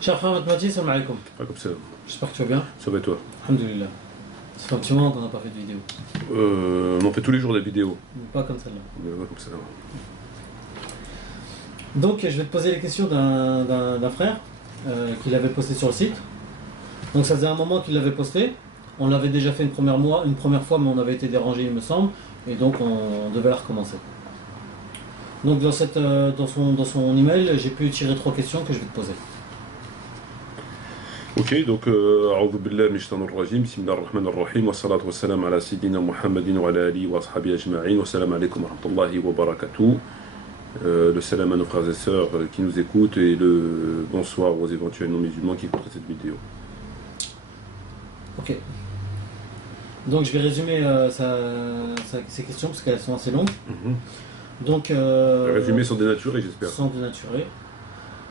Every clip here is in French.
Cher frère Matmati, salam alaikum. Pas comme ça. J'espère que tu vas bien. Ça va et toi? Alhamdulillah. Ça fait un petit moment qu'on n'a pas fait de vidéo. On en fait tous les jours des vidéos. Mais pas comme celle-là. Mais pas comme ça. Donc, je vais te poser les questions d'un frère qu'il avait posté sur le site. Donc, ça faisait un moment qu'il l'avait posté. On l'avait déjà fait une première fois, mais on avait été dérangé, il me semble. Et donc, on devait la recommencer. Donc, dans son email, j'ai pu tirer 3 questions que je vais te poser. Ok, donc, A'udhu billahi minash shaitanir rajim, bismillahir rahmanir rahim, wa salatu wa salam ala sayyidina Muhammadin wa ala alihi wa ashabihi ajma'in, wa salam alaikum wa rahmatullahi wa barakatuh. Le salam à nos frères et sœurs qui nous écoutent et le bonsoir aux éventuels non-musulmans qui écoutent cette vidéo. Ok. Donc, je vais résumer ces questions parce qu'elles sont assez longues. Donc, résumé sont dénaturés, j'espère. Sont dénaturés.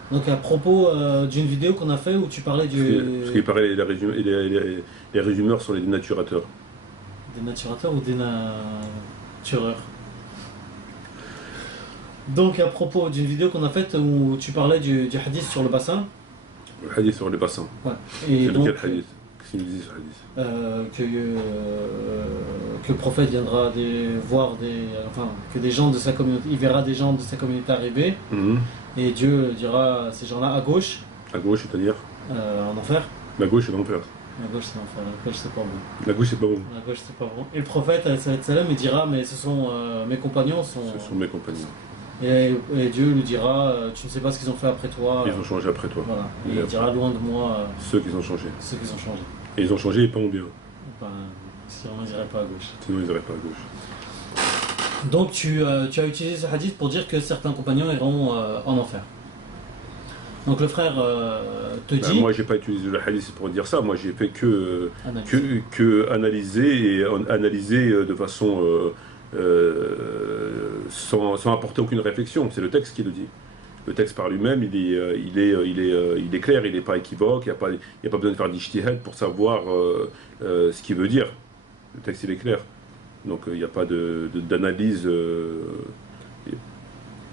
Donc, à propos d'une vidéo qu'on a fait où tu parlais du. Parce qu'il paraît les résumeurs sont les dénaturateurs. Dénaturateurs ou dénatureurs? Donc, à propos d'une vidéo qu'on a faite où tu parlais du hadith sur le bassin. Le hadith sur les bassins. Ouais. Et donc, quel hadith? Qu'est-ce qu'il nous dit sur le hadith? Que le prophète viendra voir que des gens de sa communauté, il verra des gens de sa communauté arriver, et Dieu dira à ces gens-là à gauche. À gauche, c'est-à-dire en enfer. La gauche, c'est l'enfer. La gauche, c'est l'enfer. La gauche, c'est pas bon. La gauche, c'est pas bon. La gauche, c'est pas bon. Et le prophète, salam, il dira, mais ce sont mes compagnons. Ce sont mes compagnons. Et Dieu lui dira, tu ne sais pas ce qu'ils ont fait après toi. Ils ont changé après toi. Voilà. Et il dira, loin de moi. Ceux qui ont changé. Ceux qui ont changé. Et ils ont changé et pas en bien. Ben, sinon ils n'iraient pas à gauche. Sinon ils n'iraient pas à gauche. Donc tu as utilisé ce hadith pour dire que certains compagnons iront en enfer. Donc le frère te dit... Moi j'ai pas utilisé le hadith pour dire ça, moi j'ai fait que analyser de façon sans apporter aucune réflexion, c'est le texte qui le dit. Le texte par lui-même, il est clair, il n'est pas équivoque, il n'y a pas besoin de faire d'ijtihad pour savoir ce qu'il veut dire. Le texte, il est clair. Donc il n'y a pas d'analyse.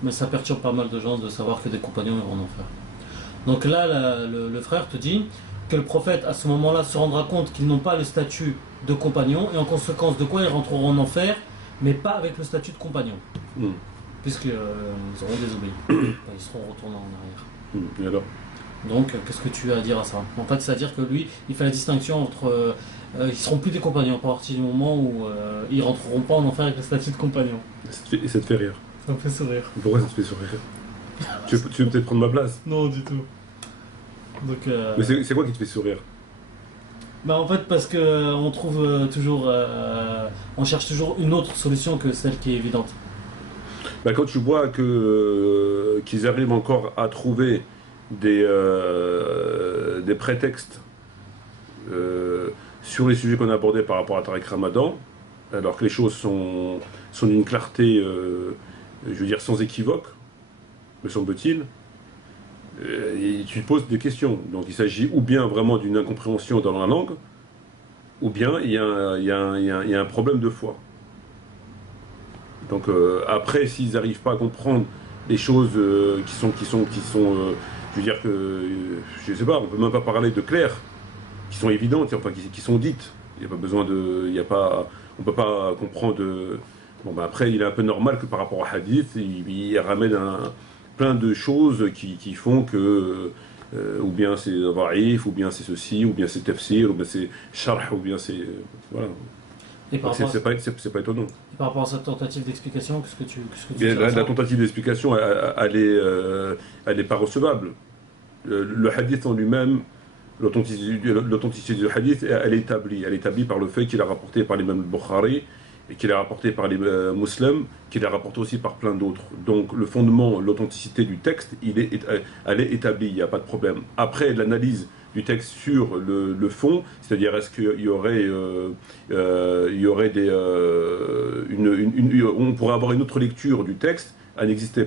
Mais ça perturbe pas mal de gens de savoir que des compagnons iront en enfer. Donc là, le frère te dit que le prophète, à ce moment-là, se rendra compte qu'ils n'ont pas le statut de compagnon, et en conséquence de quoi ils rentreront en enfer, mais pas avec le statut de compagnon. Puisqu'ils auront désobéi. Ils seront retournés en arrière. Et alors? Donc, qu'est-ce que tu as à dire à ça? En fait, c'est-à-dire que lui, il fait la distinction entre... ils ne seront plus des compagnons à partir du moment où ils ne rentreront pas en enfer avec le statut de compagnon. Et ça te fait rire? Ça me fait sourire. Pourquoi ça te fait sourire? Tu veux peut-être prendre ma place? Non, du tout. Donc, mais c'est quoi qui te fait sourire? Bah en fait parce que on trouve toujours... on cherche toujours une autre solution que celle qui est évidente. Bah, quand tu vois qu'ils arrivent encore à trouver des prétextes sur les sujets qu'on a abordés par rapport à Tariq Ramadan, alors que les choses sont d'une clarté, je veux dire, sans équivoque, me semble-t-il, et tu te poses des questions. Donc il s'agit ou bien vraiment d'une incompréhension dans la langue, ou bien il y a un problème de foi. Donc après, s'ils n'arrivent pas à comprendre les choses qui sont je veux dire que, je sais pas, on peut même pas parler de claires, qui sont évidentes, enfin qui sont dites. Il n'y a pas besoin de, on peut pas comprendre. Bon ben après, il est un peu normal que par rapport au hadith, il ramène plein de choses qui font que ou bien c'est da'if, ou bien c'est ceci, ou bien c'est tafsir, ou bien c'est sharh, ou bien c'est voilà. C'est pas étonnant. Et par rapport à cette tentative d'explication, qu'est-ce que tu la tentative d'explication, elle est pas recevable. Le hadith en lui-même, l'authenticité du hadith, elle est établie par le fait qu'il est rapporté par l'imam al-Bukhari, et qu'il est rapporté par les musulmans, qu'il est rapporté aussi par plein d'autres. Donc le fondement, l'authenticité du texte, elle est établie, il n'y a pas de problème. Après l'analyse du texte sur le fond, c'est-à-dire est-ce qu'il y aurait, on pourrait avoir une autre lecture du texte, elle n'existe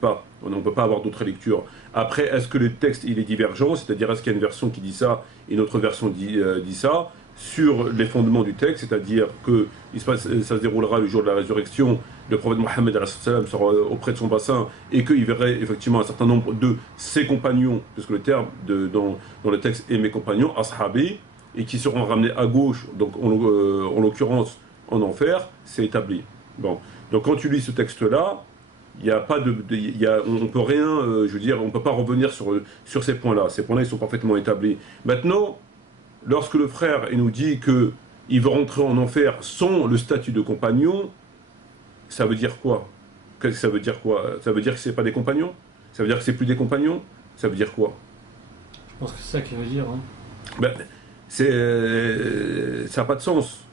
pas, on ne peut pas avoir d'autres lectures. Après, est-ce que le texte il est divergent, c'est-à-dire est-ce qu'il y a une version qui dit ça et une autre version dit ça? sur les fondements du texte, c'est-à-dire que ça se déroulera le jour de la résurrection, le prophète Mohammed sera auprès de son bassin et qu'il verrait effectivement un certain nombre de ses compagnons, puisque le terme dans le texte est mes compagnons, ashabi, et qui seront ramenés à gauche, donc en l'occurrence en enfer, c'est établi. Bon. Donc quand tu lis ce texte-là, il n'y a pas on peut rien, je veux dire, on ne peut pas revenir sur ces points-là. Ces points-là, ils sont parfaitement établis. Maintenant, lorsque le frère nous dit qu'il veut rentrer en enfer sans le statut de compagnon, ça veut dire quoi? Ça veut dire quoi? Ça veut dire que ce n'est pas des compagnons? Ça veut dire que c'est plus des compagnons? Ça veut dire quoi? Je pense que c'est ça qu'il veut dire. Hein. Ben, ça n'a pas de sens.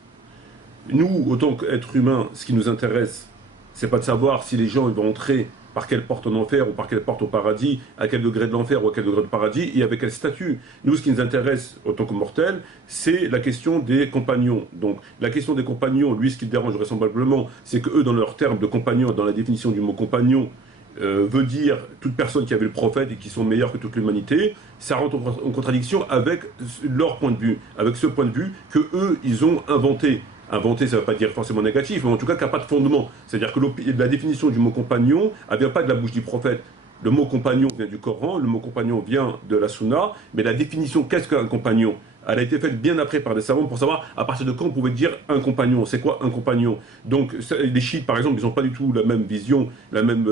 Nous, autant qu'êtres humains, ce qui nous intéresse, c'est pas de savoir si les gens ils vont entrer par quelle porte en enfer ou par quelle porte au paradis, à quel degré de l'enfer ou à quel degré de paradis et avec quel statut. Nous, ce qui nous intéresse autant que mortels, c'est la question des compagnons. Donc, la question des compagnons, lui, ce qui le dérange vraisemblablement, c'est que eux, dans leur terme de compagnon, dans la définition du mot compagnon, veut dire toute personne qui avait le prophète et qui sont meilleurs que toute l'humanité, ça rentre en contradiction avec leur point de vue, avec ce point de vue que eux, ils ont inventé. Inventé, ça ne veut pas dire forcément négatif, mais en tout cas qui n'a pas de fondement. C'est-à-dire que la définition du mot compagnon, elle ne vient pas de la bouche du prophète. Le mot compagnon vient du Coran, le mot compagnon vient de la Sunna, mais la définition, qu'est-ce qu'un compagnon? Elle a été faite bien après par des savants pour savoir à partir de quand on pouvait dire un compagnon. C'est quoi un compagnon? Donc les chiites, par exemple, ils n'ont pas du tout la même vision, la même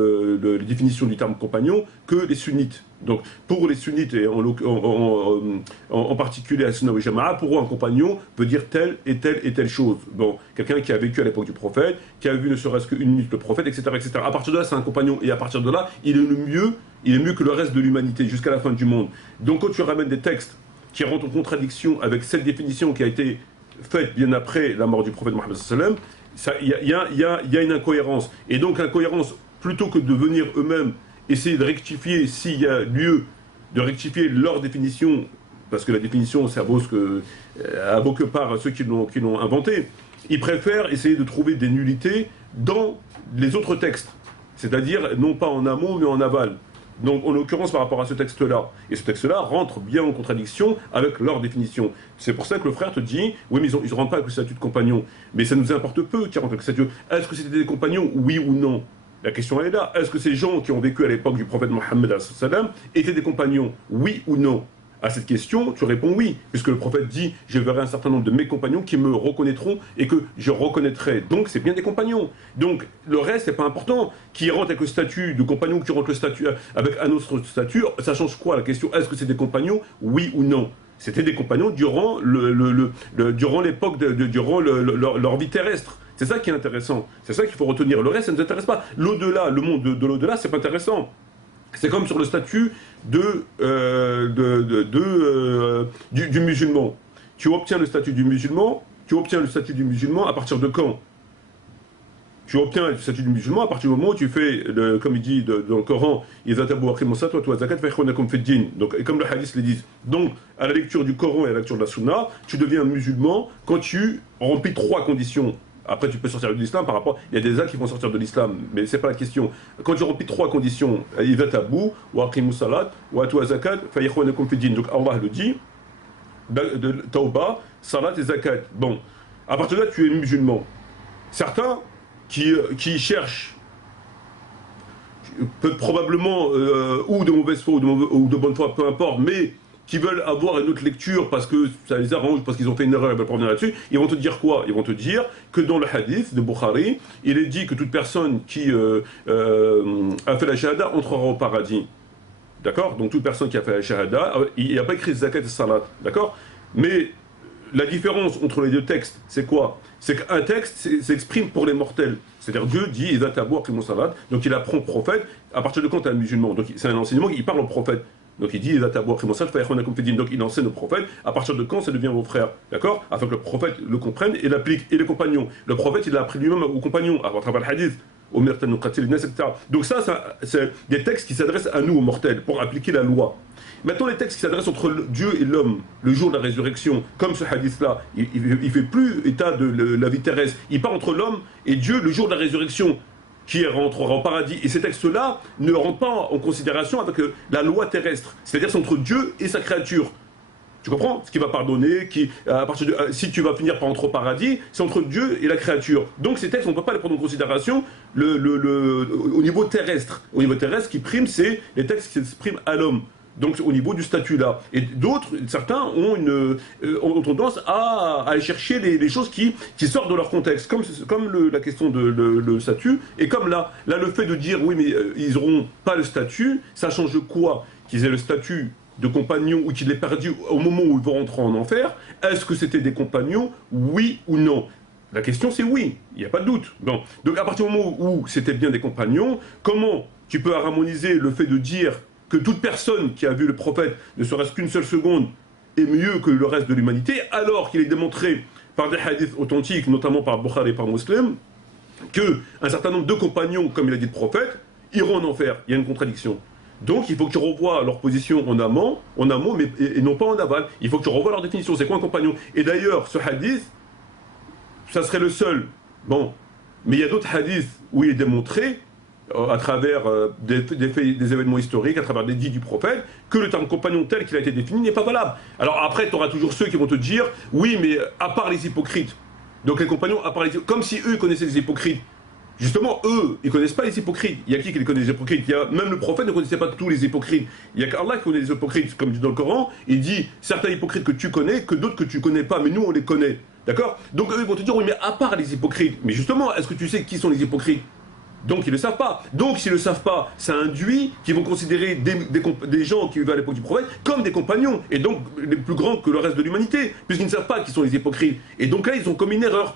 définition du terme compagnon que les sunnites. Donc pour les sunnites, et en particulier à Sunna wa Jama'a, pour eux un compagnon veut dire telle et telle et telle chose. Bon, quelqu'un qui a vécu à l'époque du prophète, qui a vu ne serait-ce qu'une minute le prophète, etc., etc. À partir de là, c'est un compagnon. Et à partir de là, il est mieux que le reste de l'humanité jusqu'à la fin du monde. Donc quand tu ramènes des textes qui rentrent en contradiction avec cette définition qui a été faite bien après la mort du prophète Mohammed sallam, il y a une incohérence. Et donc l'incohérence, plutôt que de venir eux-mêmes essayer de rectifier s'il y a lieu de rectifier leur définition, parce que la définition, ça vaut que par ceux qui l'ont inventé, ils préfèrent essayer de trouver des nullités dans les autres textes, c'est-à-dire non pas en amont mais en aval. Donc, en l'occurrence, par rapport à ce texte-là. Et ce texte-là rentre bien en contradiction avec leur définition. C'est pour ça que le frère te dit, oui, mais ils ne rentrent pas avec le statut de compagnon. Mais ça nous importe peu qu'ils rentrent avec le statut. Est-ce que c'était des compagnons, oui ou non? La question elle est là. Est-ce que ces gens qui ont vécu à l'époque du prophète Mohammed étaient des compagnons, oui ou non? À cette question, tu réponds oui, puisque le prophète dit « Je verrai un certain nombre de mes compagnons qui me reconnaîtront et que je reconnaîtrai. » Donc, c'est bien des compagnons. Donc, le reste, c'est pas important. Qui rentre avec le statut de compagnon, qui rentre le statut avec un autre statut, ça change quoi? La question, est-ce que c'est des compagnons, oui ou non? C'était des compagnons durant l'époque, durant leur vie terrestre. C'est ça qui est intéressant. C'est ça qu'il faut retenir. Le reste, ça ne nous intéresse pas. L'au-delà, le monde de l'au-delà, c'est pas intéressant. C'est comme sur le statut du musulman. Tu obtiens le statut du musulman, à partir de quand? Tu obtiens le statut du musulman à partir du moment où tu fais, comme il dit dans le Coran, donc, comme le hadith le dit. Donc, à la lecture du Coran et à la lecture de la Sunna, tu deviens musulman quand tu remplis 3 conditions. Après, tu peux sortir de l'islam par rapport. Il y a des actes qui vont sortir de l'islam, mais ce n'est pas la question. Quand tu remplis 3 conditions, donc Allah le dit, de Tauba, Salat et Zakat. Bon, à partir de là, tu es musulman. Certains qui cherchent, probablement, ou de mauvaise foi ou de bonne foi, peu importe, mais qui veulent avoir une autre lecture parce que ça les arrange, parce qu'ils ont fait une erreur et veulent pas revenir là-dessus, ils vont te dire quoi? Ils vont te dire que dans le hadith de Bukhari, il est dit que toute personne qui a fait la shahada entrera au paradis. D'accord? Donc toute personne qui a fait la shahada, il n'y a pas écrit zakat et salat. D'accord? Mais la différence entre les deux textes, c'est quoi? C'est qu'un texte s'exprime pour les mortels. C'est-à-dire Dieu dit Iza tabou aqimu salat, donc il apprend au prophète à partir de quand tu es un musulman. Donc c'est un enseignement qui parle au prophète. Donc il dit Iza tabou aqimu salat fa yakhounakum fi din. Donc il enseigne au prophète à partir de quand ça devient vos frères. D'accord? Afin que le prophète le comprenne et l'applique. Et les compagnons. Le prophète il l'a appris lui-même aux compagnons à travers le hadith. Etc. Donc ça, c'est des textes qui s'adressent à nous, aux mortels, pour appliquer la loi. Maintenant, les textes qui s'adressent entre Dieu et l'homme, le jour de la résurrection, comme ce hadith-là, il fait plus état de la vie terrestre. Il parle entre l'homme et Dieu le jour de la résurrection, qui rentrera au paradis. Et ces textes-là ne rentrent pas en considération avec la loi terrestre. C'est-à-dire c'est entre Dieu et sa créature. Tu comprends? Ce qui va pardonner, si tu vas finir par entrer au paradis, c'est entre Dieu et la créature. Donc ces textes, on ne peut pas les prendre en considération au niveau terrestre. Au niveau terrestre, ce qui prime, c'est les textes qui s'expriment à l'homme. Donc au niveau du statut là. Et d'autres, certains ont tendance à aller chercher les choses qui sortent de leur contexte, comme la question de le statut, et comme là le fait de dire oui mais ils n'auront pas le statut, ça change quoi? Qu'ils aient le statut de compagnons ou qu'ils l'aient perdu au moment où ils vont rentrer en enfer, est-ce que c'était des compagnons, oui ou non? La question c'est oui, il n'y a pas de doute. Bon. Donc à partir du moment où c'était bien des compagnons, comment tu peux harmoniser le fait de dire que toute personne qui a vu le prophète, ne serait-ce qu'une seule seconde, est mieux que le reste de l'humanité, alors qu'il est démontré par des hadiths authentiques, notamment par Bukhari et par Muslim, qu'un certain nombre de compagnons, comme il a dit le prophète, iront en enfer. Il y a une contradiction. Donc il faut que tu revoies leur position en amont mais, et non pas en aval. Il faut que tu revoies leur définition. C'est quoi un compagnon? Et d'ailleurs, ce hadith, ça serait le seul. Bon, mais il y a d'autres hadiths où il est démontré à travers des événements historiques, à travers des dits du prophète, que le terme compagnon tel qu'il a été défini n'est pas valable. Alors après, tu auras toujours ceux qui vont te dire, oui, mais à part les hypocrites. Donc les compagnons, à part les hypocrites, comme si eux connaissaient les hypocrites. Justement, eux, ils ne connaissent pas les hypocrites. Il y a qui les connaît les hypocrites? Même le prophète ne connaissait pas tous les hypocrites. Il y a qu'Allah qui connaît les hypocrites, comme dit dans le Coran. Il dit, certains hypocrites que tu connais, que d'autres que tu ne connais pas, mais nous on les connaît. D'accord? Donc eux, ils vont te dire, oui, mais à part les hypocrites. Mais justement, est-ce que tu sais qui sont les hypocrites? Donc ils ne le savent pas. Donc s'ils ne le savent pas, ça induit qu'ils vont considérer des gens qui vivaient à l'époque du prophète comme des compagnons, et donc les plus grands que le reste de l'humanité, puisqu'ils ne savent pas qui sont les hypocrites. Et donc là, ils ont commis une erreur.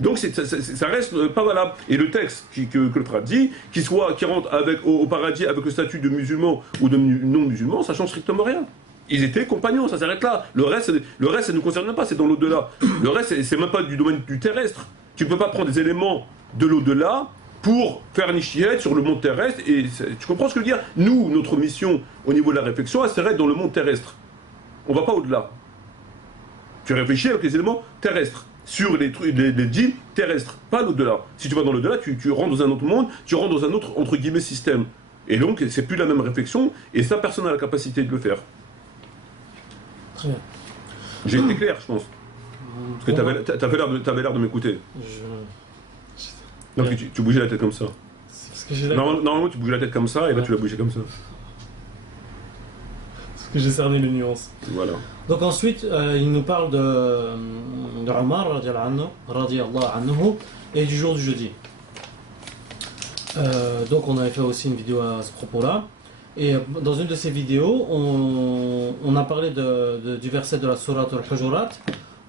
Donc ça reste pas valable. Et le texte que le frère dit, qui rentre au paradis avec le statut de musulman ou de non-musulman, ça change strictement rien. Ils étaient compagnons, ça s'arrête là. Le reste, ça ne nous concerne pas, c'est dans l'au-delà. Le reste, c'est même pas du domaine du terrestre. Tu ne peux pas prendre des éléments de l'au-delà pour faire un ijtihad sur le monde terrestre. Et tu comprends ce que je veux dire? Nous, notre mission au niveau de la réflexion, elle s'arrête dans le monde terrestre. On ne va pas au-delà. Tu réfléchis avec les éléments terrestres, sur les djinns terrestres, pas l'au-delà. Si tu vas dans l'au-delà, tu rentres dans un autre monde, tu rentres dans un autre, entre guillemets, système. Et donc, c'est plus la même réflexion, et ça, personne n'a la capacité de le faire. Très bien. J'ai été clair, je pense. Parce que t'avais l'air de m'écouter. Donc tu bougeais la tête comme ça. Parce que Normalement, tu bouges la tête comme ça, et là, tu l'as bougé comme ça. Parce que j'ai cerné les nuances. Voilà. Donc ensuite, il nous parle de Omar, radiallahu anhu, et du jour du jeudi. Donc on avait fait aussi une vidéo à ce propos-là. Et dans une de ces vidéos, on a parlé du verset de la sourate Al-Hujurat,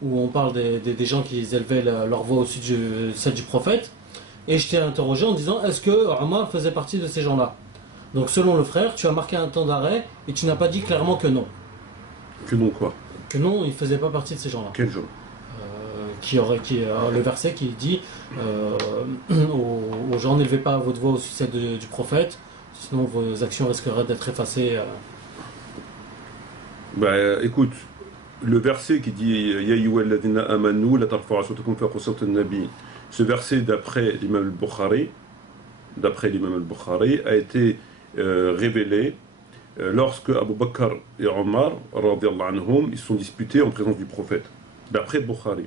où on parle des gens qui élevaient leur voix au-dessus de celle du prophète. Et je t'ai interrogé en disant, est-ce que Omar faisait partie de ces gens-là? Donc selon le frère, tu as marqué un temps d'arrêt et tu n'as pas dit clairement que non. Que non quoi? Que non, il ne faisait pas partie de ces gens-là. Quel gens? Le verset qui dit aux gens, n'élevez pas votre voix au-dessus de celle du prophète, sinon vos actions risqueraient d'être effacées. Écoute, le verset qui dit Ya ayyuhalladhina amanu la tarfa'u aswatakum fawqa sawti an-nabi, ce verset d'après l'imam al-Bukhari a été révélé lorsque Abu Bakr et Omar radiyallahu anhum, ils se sont disputés en présence du prophète, d'après Bukhari.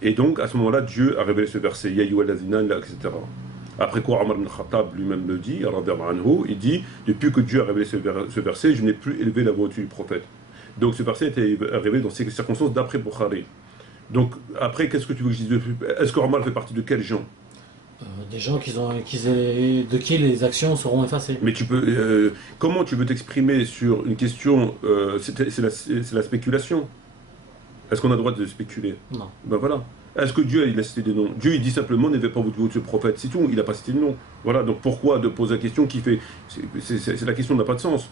Et donc à ce moment-là, Dieu a révélé ce verset Ya ayyuhalladhina, etc. Après quoi, Omar ibn Khattab lui-même le dit, radiyallahu anhu, il dit depuis que Dieu a révélé ce verset, je n'ai plus élevé la voix au-dessus du prophète. Donc ce verset a été révélé dans ces circonstances d'après Bukhari. Donc après, qu'est-ce que tu veux que je dise? Est-ce que Omar fait partie de quels gens? Des gens de qui les actions seront effacées. Mais comment tu veux t'exprimer sur une question? C'est la spéculation. Est-ce qu'on a le droit de spéculer? Non. Ben voilà. Est-ce que Dieu il a cité des noms? Dieu il dit simplement n'avez pas votre au-dessus du prophète, c'est tout. Il n'a pas cité de nom. Voilà. Donc pourquoi de poser la question qui fait? La question n'a pas de sens.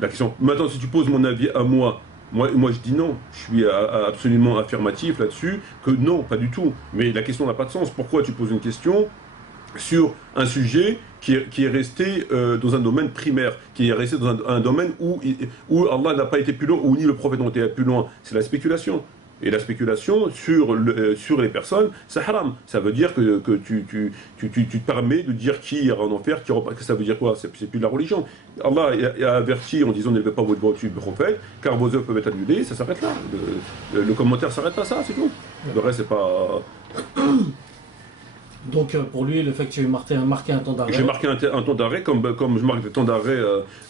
La question. Maintenant, si tu poses mon avis à moi je dis non. Je suis absolument affirmatif là-dessus, que non, pas du tout. Mais la question n'a pas de sens. Pourquoi tu poses une question sur un sujet qui est resté dans un domaine primaire, qui est resté dans un domaine où Allah n'a pas été plus loin, où ni le prophète n'a été plus loin? C'est la spéculation. Et la spéculation sur les personnes, c'est haram. Ça veut dire que tu te permets de dire qui ira en enfer, qui ira pas. Ça veut dire quoi? C'est plus de la religion. Allah a averti en disant n'élevez pas votre voix au-dessus du prophète, car vos œuvres peuvent être annulées, ça s'arrête là. Le commentaire s'arrête à ça, c'est tout. Le reste, c'est pas. Donc pour lui, le fait que tu aies marqué un temps d'arrêt... J'ai marqué un temps d'arrêt, comme je marque des temps d'arrêt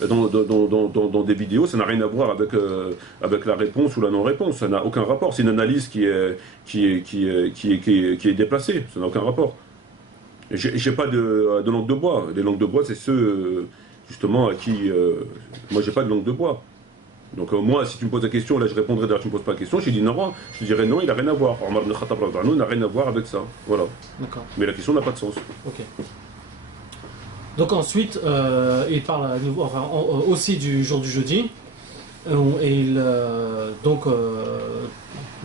dans des vidéos, ça n'a rien à voir avec la réponse ou la non-réponse, ça n'a aucun rapport. C'est une analyse qui est déplacée, ça n'a aucun rapport. J'ai pas de langue de bois. Les langues de bois, c'est ceux, justement, à qui... moi, j'ai pas de langue de bois. Donc moi, si tu me poses la question, là je répondrais d'ailleurs, tu me poses pas la question, je dis non, je te dirais non, il n'a rien à voir. Omar ibn Khattab n'a rien à voir avec ça. Voilà. D'accord. Mais la question n'a pas de sens. Ok. Donc ensuite, il parle à nouveau, enfin, aussi du jour du jeudi. Et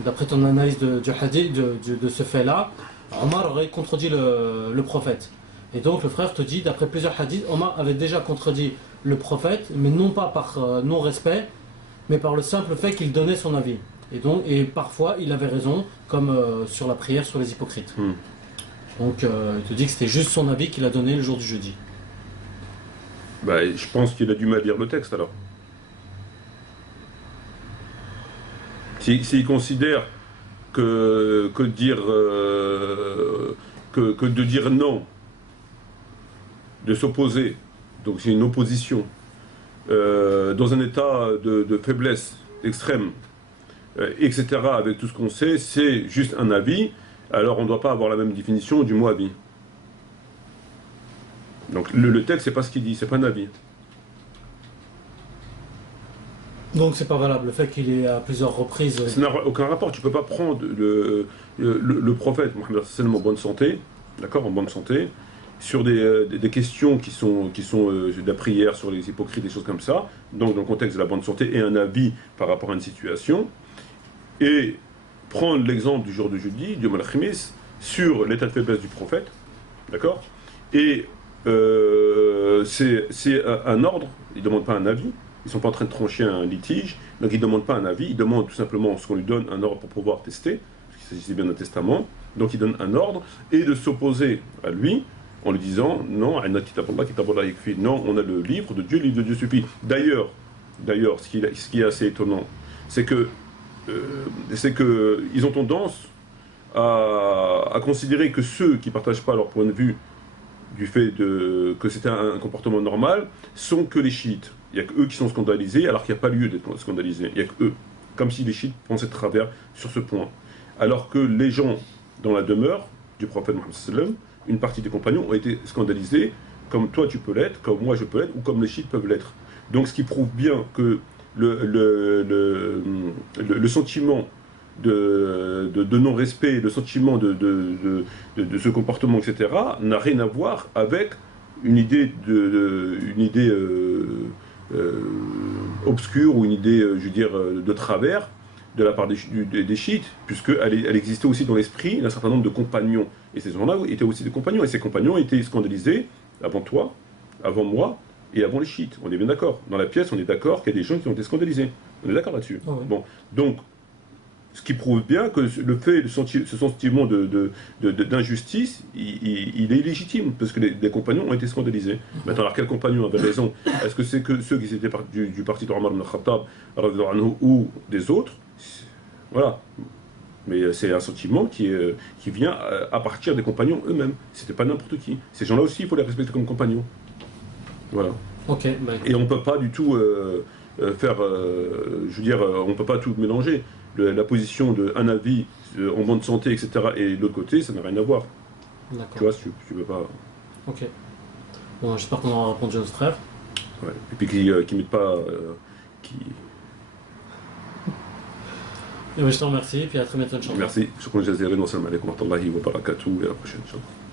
d'après ton analyse du hadith, de ce fait-là, Omar aurait contredit le prophète. Et donc le frère te dit, d'après plusieurs hadiths, Omar avait déjà contredit le prophète, mais non pas par non-respect, mais par le simple fait qu'il donnait son avis. Et parfois, il avait raison, comme sur la prière sur les hypocrites. Donc, il te dit que c'était juste son avis qu'il a donné le jour du jeudi. Bah, je pense qu'il a du mal à lire le texte, alors. S'il considère que de dire non, de s'opposer, donc c'est une opposition, dans un état de faiblesse extrême, etc., avec tout ce qu'on sait, c'est juste un avis, alors on ne doit pas avoir la même définition du mot avis. Donc le texte, c'est pas ce qu'il dit, c'est pas un avis. Donc c'est pas valable, le fait qu'il ait à plusieurs reprises... Ça n'a aucun rapport, tu peux pas prendre le prophète Mohammed sallam en bonne santé, d'accord, en bonne santé, sur des questions qui sont de la prière sur les hypocrites, des choses comme ça, donc dans le contexte de la bonne santé, et un avis par rapport à une situation, et prendre l'exemple du jour de jeudi, du Malchimis, sur l'état de faiblesse du prophète, d'accord, et c'est un ordre, il ne demande pas un avis, ils ne sont pas en train de trancher un litige, donc ils ne demandent pas un avis, ils demandent tout simplement ce qu'on lui donne, un ordre pour pouvoir tester, parce qu'il s'agissait bien d'un testament, donc il donne un ordre, et de s'opposer à lui, en lui disant non, non, on a le livre de Dieu, le livre de Dieu suffit. D'ailleurs, ce qui est assez étonnant, c'est que ils ont tendance à considérer que ceux qui ne partagent pas leur point de vue du fait que c'était un comportement normal sont que les chiites. Il n'y a qu'eux qui sont scandalisés, alors qu'il n'y a pas lieu d'être scandalisés. Il n'y a qu'eux. Comme si les chiites pensaient de travers sur ce point. Alors que les gens dans la demeure du prophète Mohammed sallam, une partie des compagnons ont été scandalisés, comme toi tu peux l'être, comme moi je peux l'être, ou comme les chiites peuvent l'être. Donc ce qui prouve bien que le sentiment de non-respect, le sentiment de ce comportement, etc., n'a rien à voir avec une idée obscure ou une idée, je veux dire, de travers de la part des chiites, puisqu'elle existait aussi dans l'esprit d'un certain nombre de compagnons. Et ces gens-là étaient aussi des compagnons, et ces compagnons étaient scandalisés avant toi, avant moi, et avant les chiites. On est bien d'accord. Dans la pièce, on est d'accord qu'il y a des gens qui ont été scandalisés. On est d'accord là-dessus. Oh oui. Bon, donc, ce qui prouve bien que le fait, ce sentiment d'injustice, il est illégitime, parce que les compagnons ont été scandalisés. Maintenant, alors quels compagnons avaient raison? Est-ce que c'est que ceux qui étaient du parti de Omar ibn Khattab ou des autres? Voilà. Mais c'est un sentiment qui vient à partir des compagnons eux-mêmes. C'était pas n'importe qui. Ces gens-là aussi, il faut les respecter comme compagnons. Voilà. Ok. Bah... Et on ne peut pas du tout faire... je veux dire, on ne peut pas tout mélanger. La position d'un avis en bonne santé, etc., et de l'autre côté, ça n'a rien à voir. D'accord. Tu vois, tu peux pas... Ok. Bon, j'espère qu'on aura répondu à notre frère. Ouais. Et puis qui ne mettent pas... Et je te remercie, et puis à très bientôt, Inch'Allah. Merci. Shukran jazilan wa salam alaikum wa rahmatullahi wa barakatuh. Et à la prochaine, Inch'Allah.